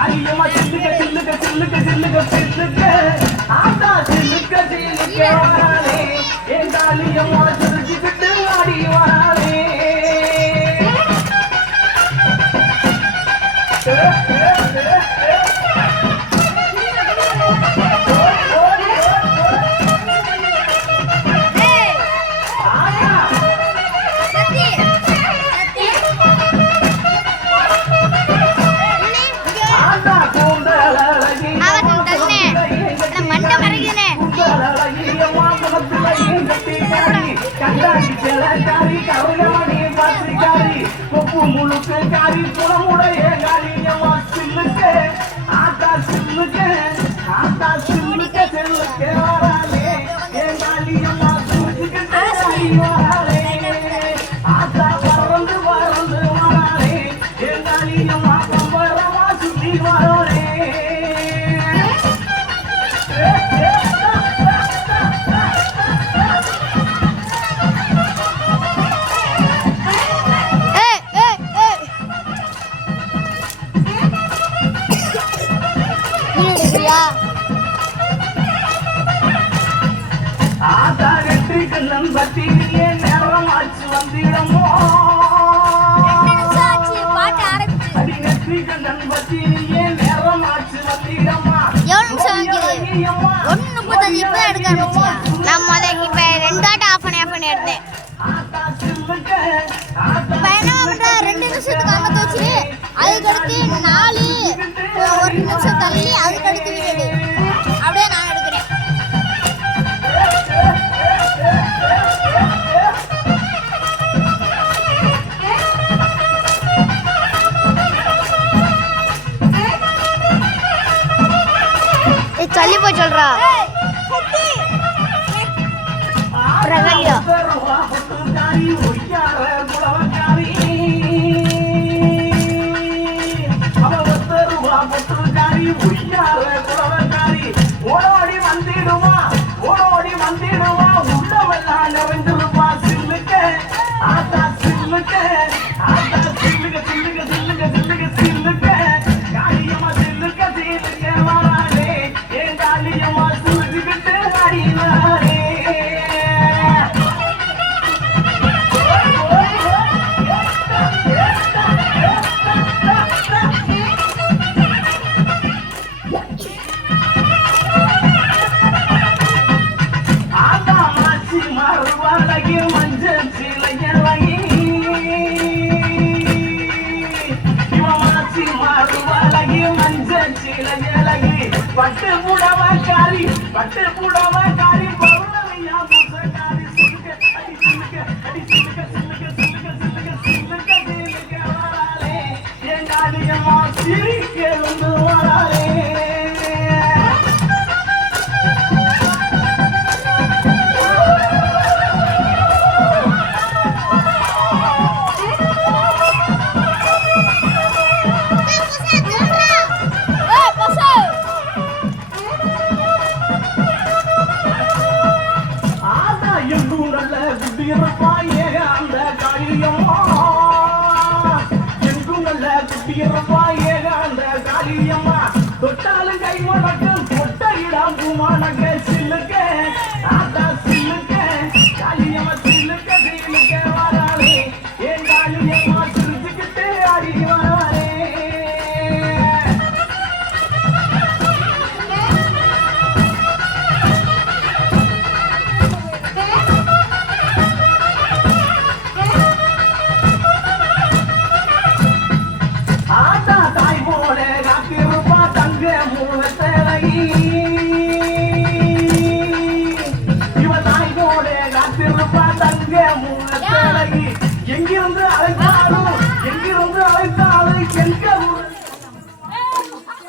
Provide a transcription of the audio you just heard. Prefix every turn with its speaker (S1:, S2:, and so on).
S1: காரியமா சில்லுக்க சில்லுக்க சில்லுக்க சில்லுக்க சில்லுக்க. ஆத்தா சில்லுக்க சில்லுக்க வராளே என் காளியம்மா சிரிச்சுக்கிட்டு ஆடி வராளே
S2: ஏய்,
S1: ஆட்டா சில்லுக்கு ஆட்டா சில்லுக்கு வந்திடமோ?
S2: ஆச்சு,
S1: வந்திடமா?
S2: ஒண்ணு முப்பத்தஞ்சு இப்பதான் எடுக்க ஆரம்பிச்சியா? நான் முத இப்ப ரெண்டு ஆட்டு ஆஃப் பண்ணி ஆஃப் பண்ணி எடுத்தேன். இப்ப என்ன ரெண்டு நிமிஷத்துக்கு அங்க தோச்சு. அதுக்கடுத்து நாலு தள்ளி போய் சொல்றா பிரகல்யா.
S1: ஓடோடி வந்திடுமா ஓடோடி வந்திடுமா உள்ளவெல்லாம் சில்லுக்க ஆத்தா சில்லுக்க பட்டு புடவக்காரி பட்டு புடவக்காரி பௌர்ணமியா பூசக்காரி சிலுக்க அடி சிலுக்க அடி சிலுக்க சிலுக்க சிலுக்க சிலுக்க சிலுக்க சிலுக்க வராளே என் காளியம்மா சிரிக்க தொட்டாலும் கை முடக்கும் தொட்ட இடம் பூமானங்க சில்லுக்க தங்க மூலத்தழகி எங்கிருந்து அழைப்பா